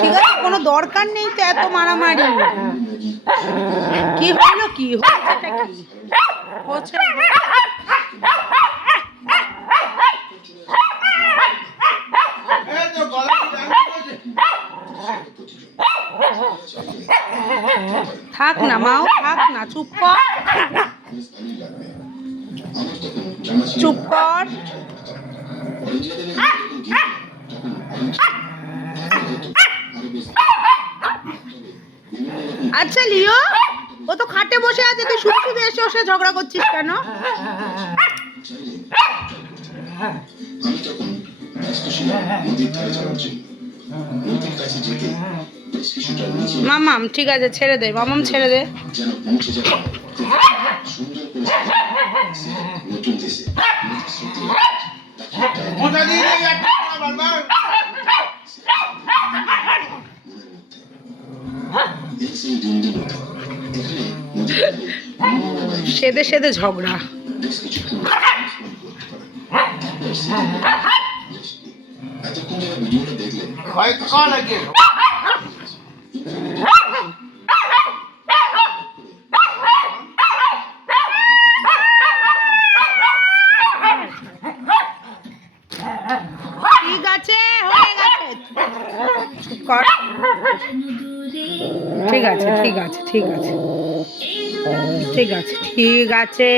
ঠিক আছে, কোনো দরকার নেই তো এত মারামারি। কি হলো, কি হয়েছেটা কি হচ্ছে? থাক না মাও, থাক না, চুপ কর, চুপ কর। আচ্ছা লিও, ও তো খাটে বসে আছে, তুই শুধু শুধু এসে ওর সাথে ঝগড়া করছিস কেন? মামাম ঠিক আছে, ছেড়ে দে মামাম, ছেড়ে দে। সেদে সেদে ঝগড়া। ঠিক আছে, হয়ে গেছে, কর। ঠিক আছে, ঠিক আছে, ঠিক আছে, ঠিক আছে, ঠিক আছে।